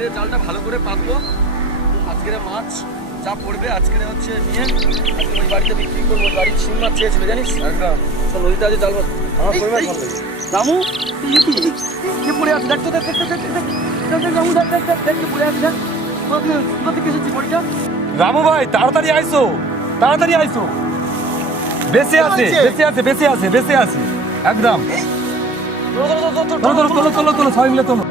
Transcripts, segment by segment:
মেরে জালটা ভালো করে পাতবো। আজকের মাছ যা পড়বে আজকের হচ্ছে নিয়ে আজকে ওই বাড়িতে বিক্রি করবো। ওই বাড়ির শিং মাছ চেয়েছিল জানিস, একদম সব নদীতে আছে জাল মাছ। আমার কই মাছ ভালো লাগে। রামু কে পড়ে আছে দেখ তো, দেখ রামু, দেখ কে পড়ে আছে, দেখ কোথা থেকে এসেছি বড়িটা। রামু ভাই তাড়াতাড়ি আইসো, তাড়াতাড়ি আইসো। বেঁচে আছে একদম। তোলো সবাই মিলে তোলো।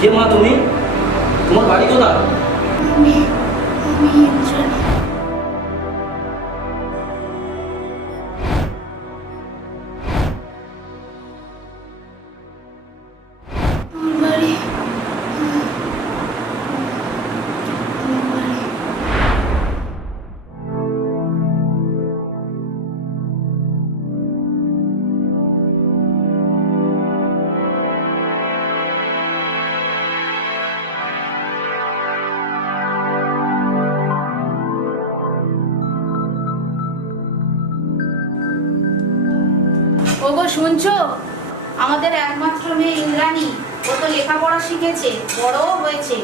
কে মা তুমি? তোমার বাড়ি কোথায়? আমি ইন্দ্রাণী। আমার বাড়ি ওগো শুনছো? আমাদের একমাত্র মেয়ে ইন্দ্রাণী, ও তো লেখাপড়া শিখেছে, বড়ও হয়েছে।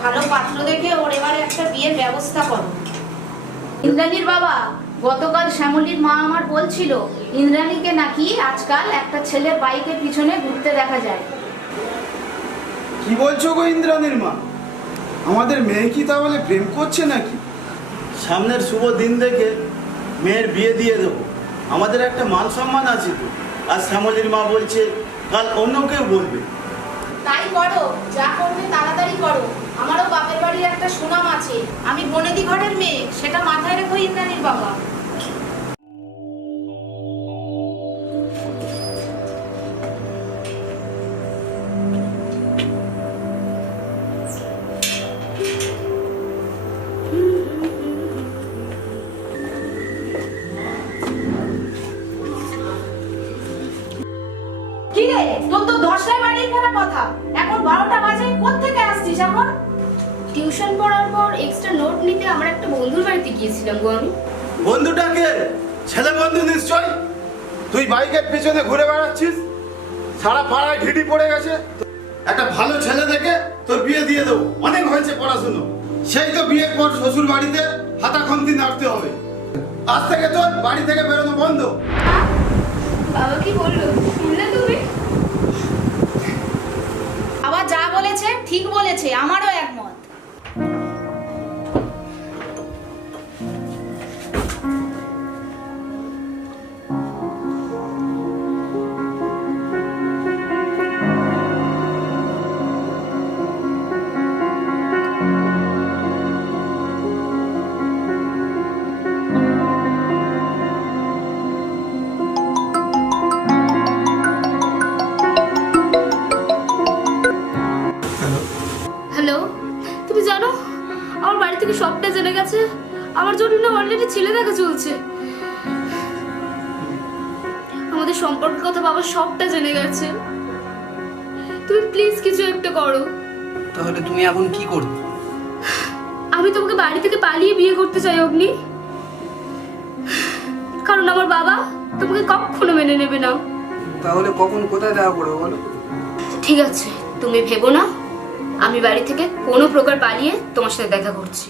ভালো পাত্র দেখে ওর এবারে একটা বিয়ের ব্যবস্থা করো। ইন্দ্রাণীর বাবা গতকাল শ্যামলীর মা আমার বলছিল ইন্দ্রাণীকে নাকি আজকাল একটা ছেলের বাইকের পিছনে ঘুরতে দেখা যায়। কি বলছো গো ইন্দ্রাণীর মা? আমাদের মেয়ে কি তাহলে প্রেম করছে নাকি? সামনের শুভ দিন দেখে মেয়ের বিয়ে দিয়ে দেবো। আমাদের একটা মান সম্মান আছে তো। আর শ্যামলীর মা বলছে কাল অন্য কেউ বলবে। তাই করো, যা করবে তাড়াতাড়ি করো। আমারও বাপের বাড়ির একটা সুনাম আছে, আমি বনেদি ঘরের মেয়ে, সেটা মাথায় রেখো ইন্দ্রাণীর বাবা। কি রে, তোর তো 10টায় বাড়ি ফেরার কথা, এখন 12টা বাজে। কোত্থেকে আসছিস এখন? টিউশন পড়ার পর এক্সট্রা নোট নিতে আমার একটা বন্ধুর বাড়িতে গিয়েছিলাম গো আমি। বন্ধুটাকে ছেলে বন্ধু নিশ্চয়। তুই বাইকের পিছনে ঘুরে বেড়াচ্ছিস, সারা পাড়ায় ঢিডি পড়ে গেছে। একটা ভালো ছেলে দেখে তোর বিয়ে দিয়ে দেবো। অনেক হয়েছে পড়াশুনো, সেই তো বিয়ের পর শ্বশুর বাড়িতে হাতা খমতি নাড়তে হবে। আজ থেকে তোর বাড়ি থেকে বেরোনো বন্ধ। বাবা কি বললো শুনলে তুমি? বাবা যা বলেছে ঠিক বলেছে, আমারও একমত। হ্যালো, তুমি জানো আমার বাড়ি থেকে সবটা জেনে গেছে। আমার জন্য না অলরেডি ছেলে দেখা চলছে। আমাদের সম্পর্কের কথা বাবা সবটা জেনে গেছে। তুমি প্লিজ কিছু একটা করো। তাহলে তুমি এখন কি করবে? আমি তোমাকে বাড়ি থেকে পালিয়ে বিয়ে করতে চাই অগ্নি, কারণ আমার বাবা তোমাকে কখনো মেনে নেবে না। তাহলে কখন কোথায় দেখা করবো বলো? ঠিক আছে, তুমি ভেবো না, আমি বাড়ি থেকে কোনো প্রকার পালিয়ে তোমার সাথে দেখা করছি।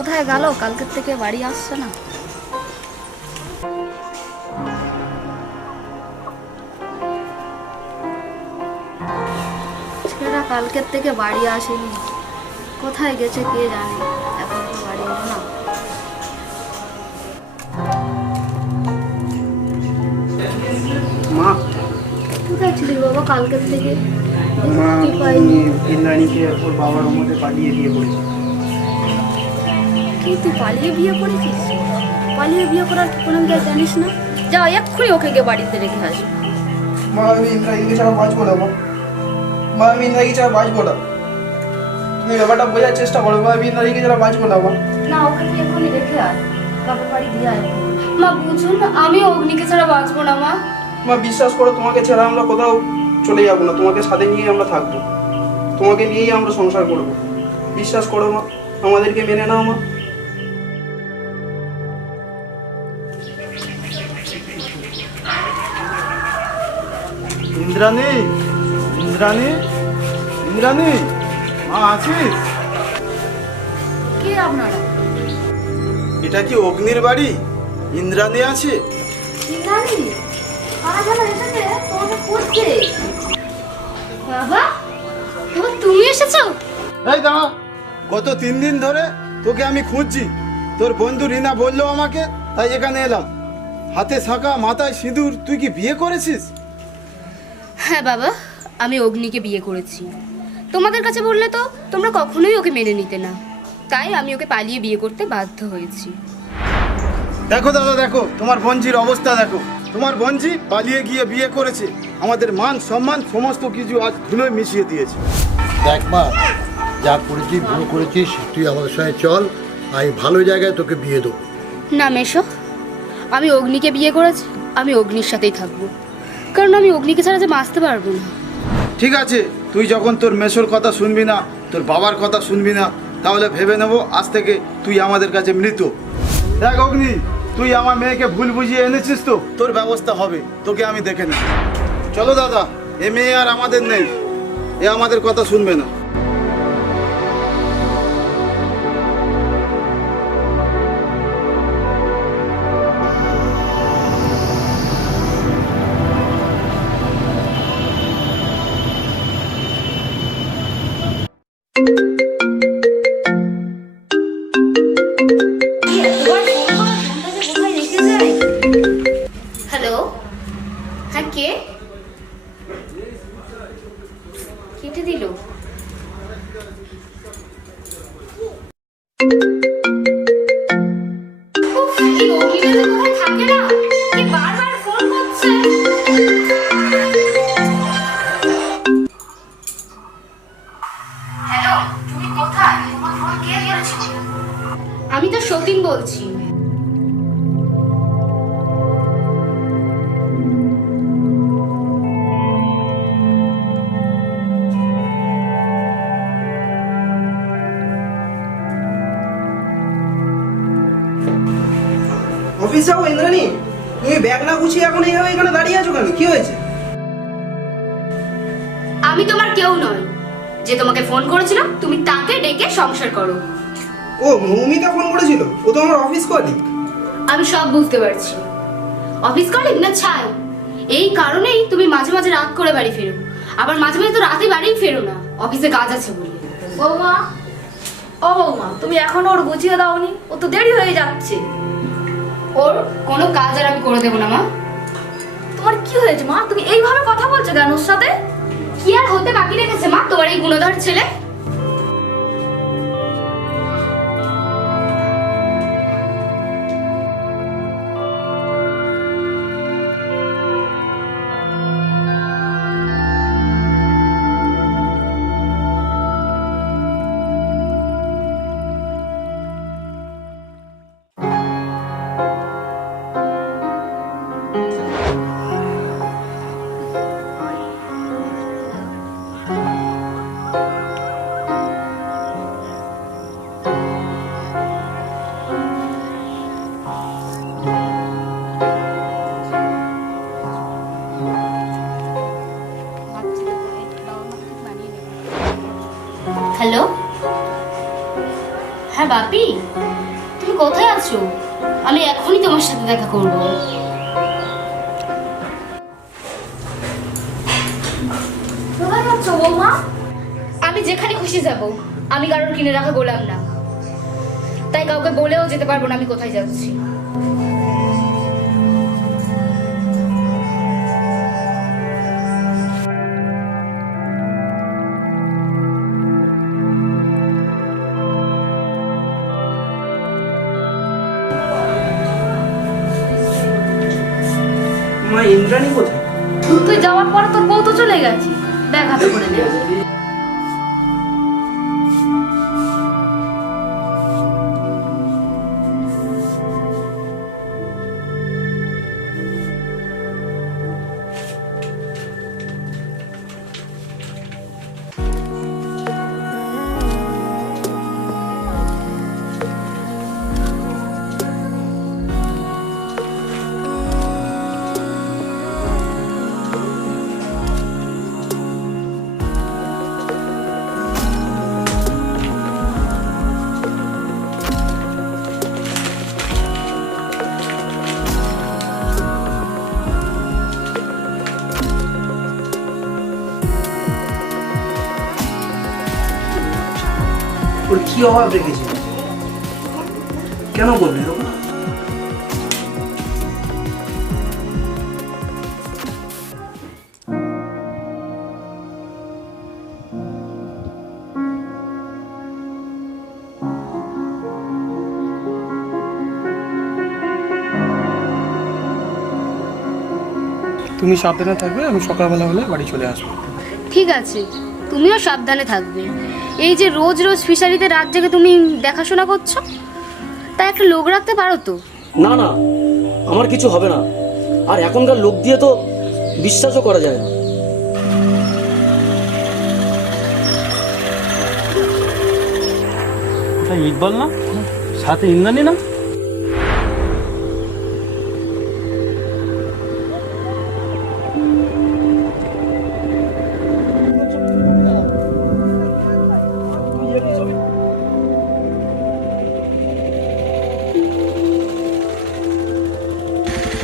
কোথায় গেল? কালকের থেকে বাড়ি আসছে না। ছেলেটা কালকের থেকে বাড়ি আসেনি, কোথায় গেছে কে জানে, এখন তো বাড়ি এলো না। মা, কোথায় ছিলিস বাবা কালকের থেকে? মা কি পাইনি? ইন্দ্রাণীকে ওর বাবার মধ্যে পালিয়ে বিয়ে করেছে। কি তুই পালিয়ে বিয়ে করেছিস? পালিয়ে বিয়ে করার কোনো গিয়ে জানিস না? যাও এক্ষুনি ওকে গিয়ে বাড়িতে রেখে আসবো। মা, আমি ইন্দ্রাণীকে ছাড়া বাঁচবো না। মা, আমি ইন্দ্রাণীকে ছাড়া বাঁচবো না। তুমি ব্যাপারটা বোঝার চেষ্টা করো। মা, আমি ইন্দ্রাণীকে ছাড়া বাঁচবো না। মা, না, ওকে তুই এক্ষুনি রেখে আয়, বাবার বাড়ি দিয়ে আয়। মা বুঝুন না, আমি অগ্নিকে ছাড়া বাঁচবো না মা। মা, বিশ্বাস করো, তোমাকে ছাড়া আমরা কোথাও চলে যাবো না। তোমাকে সাথে নিয়ে আমরা থাকবো, তোমাকে নিয়েই আমরা সংসার করবো। বিশ্বাস করো মা, আমাদেরকে মেনে নাও মা। ইন্দ্রাণী, ইন্দ্রাণী, ইন্দ্রাণী, মা আছিস? কে আপনারা? এটা কি অগ্নির বাড়ি? ইন্দ্রাণী আছে? ইন্দ্রাণী, কারা যেন এসেছে তোমাকে খুঁজছে। বাবা, বাবা তুমি এসেছো? এই দাঁড়া, গত 3 দিন ধরে তোকে আমি খুঁজছি। তোর বন্ধু রিনা বললো আমাকে, তাই এখানে এলাম। হাতে শাঁখা, মাথায় সিঁদুর, তুই কি বিয়ে করেছিস? হ্যাঁ বাবা, আমি অগ্নিকে বিয়ে করেছি। তোমাদের কাছে বললে তো তোমরা কখনোই ওকে মেনে নিতে না, তাই আমি ওকে পালিয়ে বিয়ে করতে বাধ্য হয়েছি। দেখো দাদা, দেখো তোমার বোনজির অবস্থা দেখো। তোমার বোনজি পালিয়ে গিয়ে বিয়ে করেছে, আমাদের মান সম্মান সমস্ত কিছু আজ ধুলোয় মিশিয়ে দিয়েছে। দেখ মা, যা করেছিস ভুল করেছিস, তুই আমাদের সঙ্গে চল, আমি ভালো জায়গায় তোকে বিয়ে দেবো। না মেশো, আমি অগ্নিকে বিয়ে করেছি, আমি অগ্নির সাথেই থাকবো, কারণ আমি অগ্নিকে ছাড়া যে বাঁচতে পারবো না। ঠিক আছে, তুই যখন তোর মেসোর কথা শুনবি না, তোর বাবার কথা শুনবি না, তাহলে ভেবে নেবো আজ থেকে তুই আমাদের কাছে মৃত। দেখ অগ্নি, তুই আমার মেয়েকে ভুল বুঝিয়ে এনেছিস তো, তোর ব্যবস্থা হবে, তোকে আমি দেখে নেব। চলো দাদা, এ মেয়ে আর আমাদের নেই, এ আমাদের কথা শুনবে না। হ্যালো, হ্যাঁ কে? কেটে দিল। উফ, এই অগ্নিটা যে কোথায় থাকে না, কি বারবার ফোন করছে। হ্যালো, তুমি কোথায়? তোমার ফোন কে করেছিল? আমি তো সতীন বলছি। অফিস যাবো ইন্দ্রাণী? তুমি ব্যাগ না গুছিয়ে এখন এইভাবে এখানে দাঁড়িয়ে আছো কেন? কি হয়েছে? আমি তোমার কেউ নয়, যে তোমাকে ফোন করেছিলাম তুমি তাকে ডেকে সংসার করো। ও, মৌমিতা ফোন করেছিল? ও তো আমার অফিস কলিগ। আমি সব বুঝতে পারছি, অফিস কলিগ না ছাই। এই কারণেই তুমি মাঝে মাঝে রাত করে বাড়ি ফেরো, আবার মাঝে মাঝে তো রাতে বাড়িই ফেরো না, অফিসে কাজ আছে বলে। বৌমা, ও বৌমা, তুমি এখনো ওর গুছিয়ে দাওনি? ও তো দেরি হয়ে যাচ্ছে। ওর কোনো কাজ আর আমি করে দেবো না মা। তোমার কি হয়েছে মা? তুমি এইভাবে কথা বলছো কেন ওর সাথে? কি আর হতে বাকি রেখেছে মা তোমার এই গুণধর ছেলে? হ্যালো, হ্যাঁ বাপি, কোথায় আছো? আমি এখনই তোমার সাথে দেখা করব। কোথায় যাচ্ছ বৌমা? আমি যেখানে খুশি যাব। আমি কারোর কিনে রাখা গোলাম না, তাই কাউকে বলেও যেতে পারবো না আমি কোথায় যাচ্ছি। মা ইন্দ্রাণী কোথায়? তুই যাওয়ার পর তোর বউ তো চলে গেছে, দেখা তো করে নে। ওর কি অভাব রেখেছিল? কেন বললি এরকম? তুমি সাবধানে থাকবে, আমি সকালবেলা হলে বাড়ি চলে আসবো। ঠিক আছে, তুমিও সাবধানে থাকবে। এই যে রোজ রোজ ফিশারিতে রাত জেগে তুমি দেখাশোনা করছো, তা একটা লোক রাখতে পারো তো। না না, আমার কিছু হবে না। আর এখনকার লোক দিয়ে তো বিশ্বাসও করা যায় না। ইকবাল না, সাথে ইন্দ্রাণী না?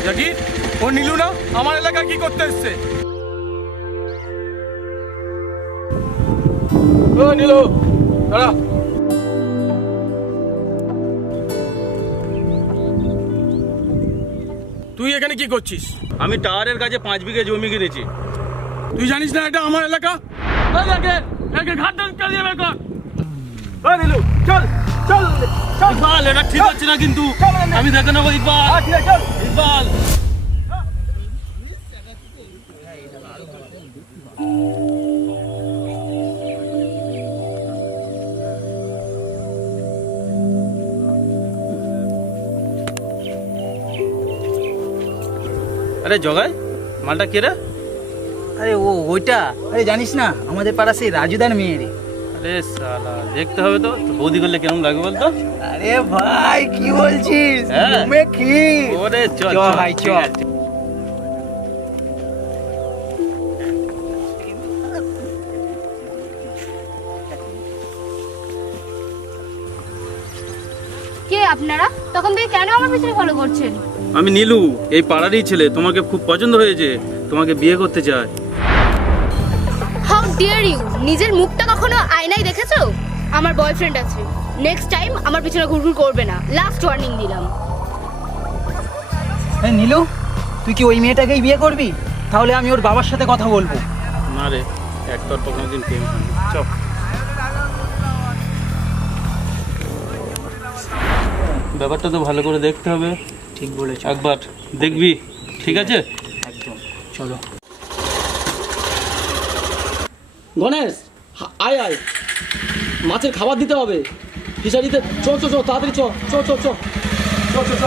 জাকির, ও নীলু না? আমার এলাকায় কি করতে এসছে? ও নীলু, দাঁড়া। তুই এখানে কি করছিস? আমি টাওয়ারের কাছে 5 বিঘে জমি কিনেছি। তুই জানিস না এটা আমার এলাকা? ইকবাল, এটা ঠিক হচ্ছে না কিন্তু। আমি দেখে নেবো। ইকবাল, ইকবাল। আরে জগাই, মালটা কে রে? আরে ওইটা, আরে জানিস না আমাদের পাড়া সেই রাজুদার মেয়ে রে। আরে সালা, দেখতে হবে তো। বৌদি করলে কেমন লাগবে বলতো? আরে ভাই কি বলছিস? হ্যাঁ। ঘুমে কি? ওরে চল চল ভাই, ঠিক চল। আছে। কে আপনারা? তখন থেকে কেন আমার পিছনে ফলো করছেন? আমি নীলু, এই পাড়ারই ছেলে। তোমাকে খুব পছন্দ হয়েছে, তোমাকে বিয়ে করতে চায়। How dare you! নিজের মুখটা কখনো আয়নায় দেখেছো? আমার বয়ফ্রেন্ড আছে। নেক্সট টাইম আমার পিছনে ঘুরঘুর করবে না। লাস্ট ওয়ার্নিং দিলাম। এই নীলু, তুই কি ওই মেয়েটাকেই বিয়ে করবি? তাহলে আমি ওর বাবার সাথে কথা বলবো। না রে, একতরফা কোনোদিন প্রেম হয়নি। চল। ব্যাপারটা তো ভালো করে দেখতে হবে। ঠিক বলেছ, একবার দেখবি, ঠিক আছে? একদম। চলো। গণেশ, আয় আয়, মাছের খাবার দিতে হবে ফিশারিতে। চ চ চ, তাড়াতাড়ি চ চ চ চ চ চ চ।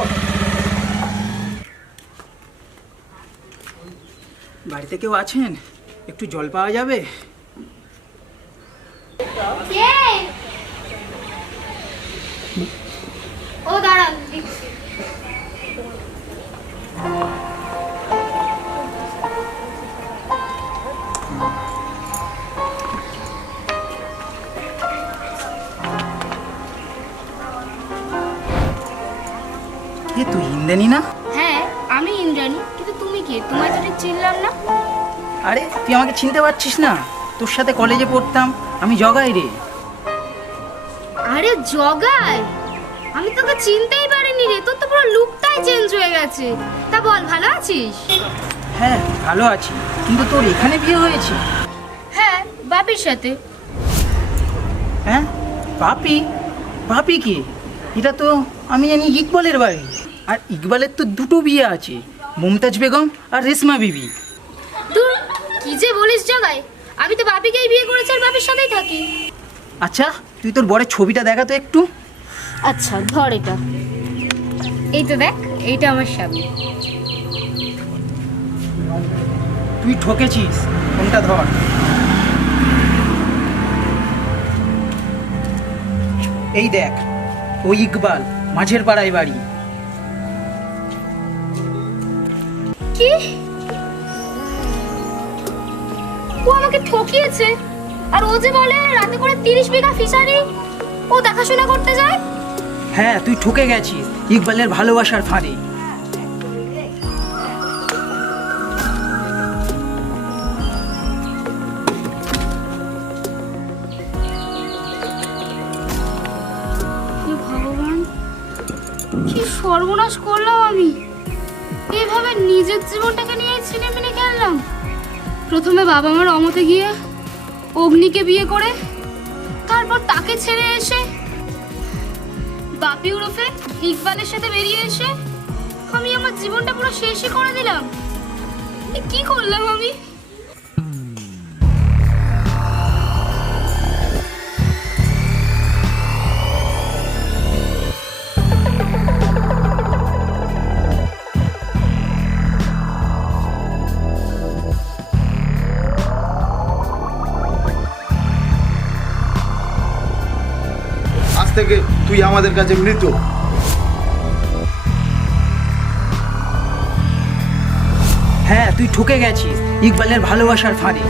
বাড়িতে কেউ আছেন? একটু জল পাওয়া যাবে? ও দাঁড়ান, দিচ্ছি। ইন্দ্রাণী না? হ্যাঁ আমি ইন্দ্রাণী, কিন্তু তুমি কে? তোমায় তো ঠিক চিনলাম না। আরে তুই আমাকে চিনতে পারছিস না? তোর সাথে কলেজে পড়তাম, আমি জগাই রে। আরে জগাই, আমি তোকে চিনতেই পারিনি রে, তোর তো পুরো লুকটাই চেঞ্জ হয়ে গেছে। তা বল, ভালো আছিস? হ্যাঁ ভালো আছি, কিন্তু তোর এখানে বিয়ে হয়েছে? হ্যাঁ, বাপির সাথে। হ্যাঁ পাপি? পাপি কি? এটা তো আমি জানি ইকবালের বাড়ি। আর ইকবালের তো দুটো বিয়ে আছে, মমতাজ বেগম আর রেশমা বিবি। দূর, কি যে বলিস জগাই, আমি তো বাপিকেই বিয়ে করেছি আর বাপির সাথেই থাকি। আচ্ছা তুই তোর বরের ছবিটা দেখা তো একটু। আচ্ছা ধর এটা, এই তো দেখ, এইটা আমার স্বামী। তুই ঠকেছিস, ফোনটা ধর। এই দেখ, ও ইকবাল, মাঝের পাড়ায় বাড়ি। কি? ও আমাকে ঠকিয়েছে, আর ও যে বলে রাতে করে 30 বিঘা ফিশারি ও দেখাশোনা করতে যায়। হ্যাঁ তুই ঠকে গেছিস ইকবালের ভালোবাসার ফাঁদে। হে ভগবান, কি সর্বনাশ করলাম আমি! এভাবে নিজের জীবনটাকে নিয়ে ছিনেমিনে খেললাম। প্রথমে বাবা মার অমতে গিয়ে অগ্নিকে বিয়ে করে, তারপর তাকে ছেড়ে এসে বাপি ওরফে ইকবালের সাথে বেরিয়ে এসে আমি আমার জীবনটা পুরো শেষই করে দিলাম। এ কি করলাম আমি? আজ থেকে তুই আমাদের কাছে মৃত। হ্যাঁ তুই ঠকে গেছিস ইকবালের ভালোবাসার ফাঁদে।